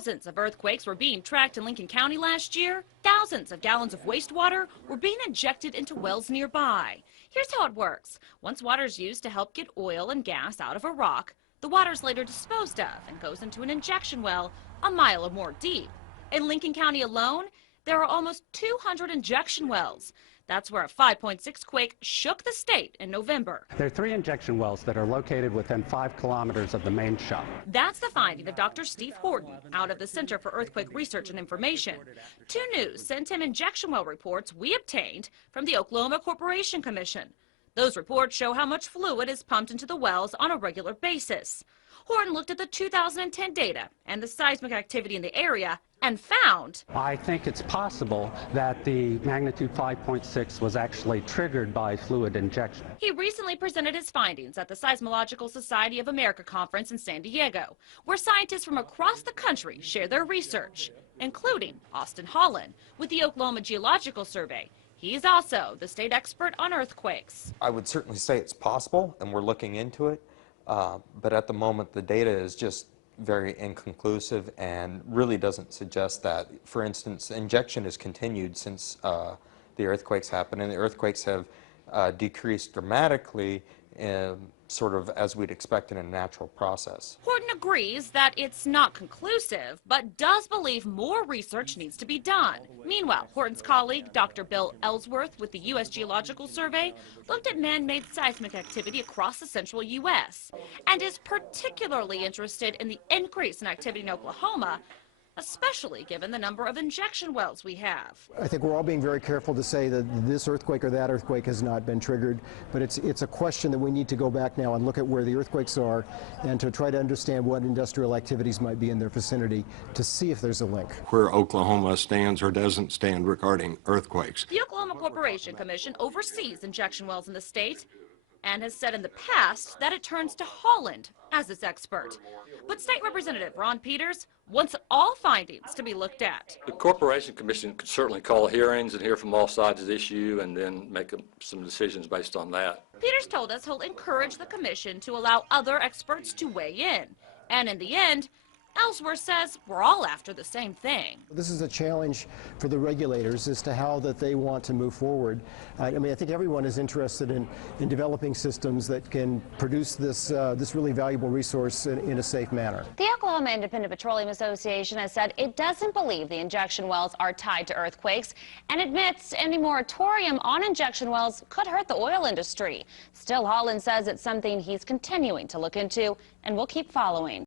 thousands of earthquakes were being tracked in Lincoln County last year, thousands of gallons of wastewater were being injected into wells nearby. Here's how it works. Once water is used to help get oil and gas out of a rock, the water is later disposed of and goes into an injection well a mile or more deep. In Lincoln County alone, there are almost 200 injection wells. That's where a 5.6 quake shook the state in November. There are 3 injection wells that are located within 5 kilometers of the main shock. That's the finding of Dr. Steve Horton out of the Center for Earthquake Research and Information. 2 News sent him injection well reports we obtained from the Oklahoma Corporation Commission. Those reports show how much fluid is pumped into the wells on a regular basis. Horton looked at the 2010 data and the seismic activity in the area and found, I think it's possible that the magnitude 5.6 was actually triggered by fluid injection. He recently presented his findings at the Seismological Society of America conference in San Diego, where scientists from across the country share their research, including Austin Holland with the Oklahoma Geological Survey. He's also the state expert on earthquakes. I would certainly say it's possible, and we're looking into it, but at the moment the data is just very inconclusive and really doesn't suggest that. For instance, injection has continued since the earthquakes happened, and the earthquakes have decreased dramatically sort of as we'd expect in a natural process. Horton agrees that it's not conclusive, but does believe more research needs to be done. Meanwhile, Horton's colleague, Dr. Bill Ellsworth with the U.S. Geological Survey, looked at man-made seismic activity across the central U.S. and is particularly interested in the increase in activity in Oklahoma, especially given the number of injection wells we have. I think we're all being very careful to say that this earthquake or that earthquake has not been triggered, but it's a question that we need to go back now and look at where the earthquakes are and to try to understand what industrial activities might be in their vicinity to see if there's a link. Where Oklahoma stands or doesn't stand regarding earthquakes. The Oklahoma Corporation Commission oversees injection wells in the state and has said in the past that it turns to Holland as its expert. But State Representative Ron Peters wants all findings to be looked at. The Corporation Commission could certainly call hearings and hear from all sides of the issue and then make some decisions based on that. Peters told us he'll encourage the commission to allow other experts to weigh in. And in the end, Ellsworth says we're all after the same thing. This is a challenge for the regulators as to how that they want to move forward. I mean, I think everyone is interested in developing systems that can produce this really valuable resource in a safe manner. The Oklahoma Independent Petroleum Association has said it doesn't believe the injection wells are tied to earthquakes and admits any moratorium on injection wells could hurt the oil industry. Still, Holland says it's something he's continuing to look into and will keep following.